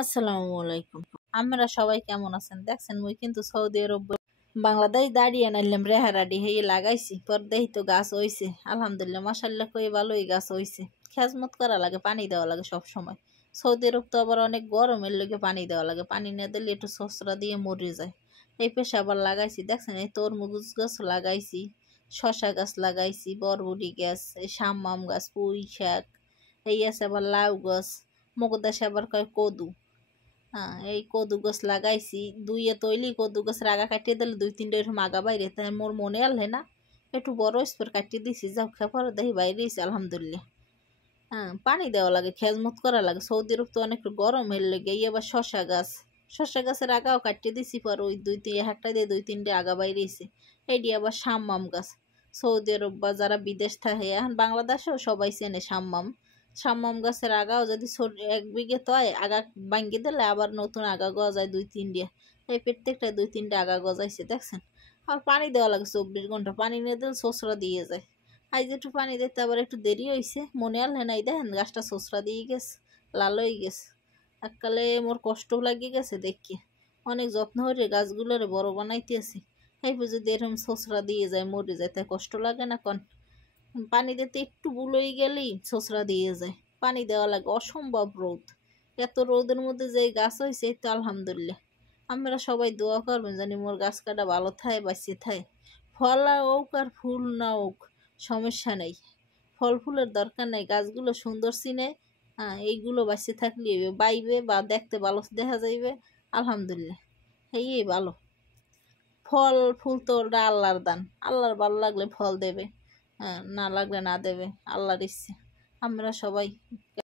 আসসালামু আলাইকুম। আমরা সবাই কেমন আছেন? দেখছেন মুই কিন্তু সৌদি আরব বাংলাদেশ দাঁড়িয়ে নাইলাম রেহারাডি হয়ে লাগাইছি পর দেহি তো গাছ হইছে আলহামদুলিল্লাহ মাশাল্লাহ কই ভালোই গাছ হইছে। খেজমত করা লাগে, পানি দেওয়া লাগে সব সময়। সৌদি আরব তো আবার অনেক গরমের লেগে পানি দেওয়া লাগে, পানি না দিলে একটু সসরা দিয়ে মরে যায়। এই পেশে আবার লাগাইছি, দেখছেন এই তরমুজ গাছ লাগাইছি, শশা গাছ লাগাইছি, বরবটি গাছ, এই শাম্মাম গাছ, পুঁই শাক, এই আছে আবার লাউ গাছ, মুগদাসে আবার কয় কদু। হ্যাঁ, এই কদু গাছ লাগাইছি, দুইয়ে তৈলি কদু গাছের আগা কাটিয়ে দিলে দুই তিনটে এরকম আগা বাইরে, তাই মোর মনে আনলে না একটু বড় স্পোর কাটিয়ে দিছি, যাও খেপার দেখি বাইরে আলহামদুলিল্লাহ। হ্যাঁ, পানি দেওয়া লাগে, খেজমত করা লাগে। সৌদি আরব তো অনেক গরম এর লেগে। এই আবার শশা গাছের আগাও কাটিয়ে দিছি, পর ওই একটা দিয়ে দুই তিনটে আগা বাইরেছে। এইটি আবার শাম্মাম গাছ। সৌদি আরব বা যারা বিদেশ থাকে, এখন বাংলাদেশেও সবাই চেনে শাম্মাম। শাম্মাম গাছের আগাও যদি এক বিঘে তয় আগা ভাঙ্গি দিলে আবার নতুন আগা গজায় দুই তিনটে। এই প্রত্যেকটা দুই তিনটে আগা গজাইছে, দেখছেন। আর পানি দেওয়া লাগে 24 ঘন্টা, পানি নিয়ে দিলে সোসরা দিয়ে যায়। আজ একটু পানি দিতে আবার একটু দেরি হয়েছে, মনে আল নাই দেখেন গাছটা সোসরা দিয়ে গেছে, লাল হয়ে গেছে। এককালে মোর কষ্ট লাগিয়ে গেছে দেখি, অনেক যত্ন করে গাছগুলোরে বড় বানাইতেছি। এই যদি এরকম সোসরা দিয়ে যায় মরে যায়, তাই কষ্ট লাগে না কন? পানি দিতে একটু বুলোই গেলেই সোসরা দিয়ে যায়। পানি দেওয়া লাগে, অসম্ভব রোদ। এত রোদের মধ্যে যে গাছ হয়েছে তো আলহামদুলিল্লাহ। আমরা সবাই দোয়া করবেন জানি মোর গাছ কাটা ভালো থাকে, বাঁচিয়ে থাকে। ফল হোক আর ফুল না হোক সমস্যা নেই, ফল ফুলের দরকার নেই, গাছগুলো সুন্দর চিনে। হ্যাঁ, এইগুলো বাঁচিয়ে থাকলে বাইবে বা দেখতে ভালো দেখা যাইবে আলহামদুলিল্লাহ। এই ভালো। ফল ফুল তো ওটা আল্লাহর দান, আল্লাহর ভালো লাগলে ফল দেবে, হ্যাঁ না লাগলে না দেবে, আল্লাহর ইচ্ছে। আমরা সবাই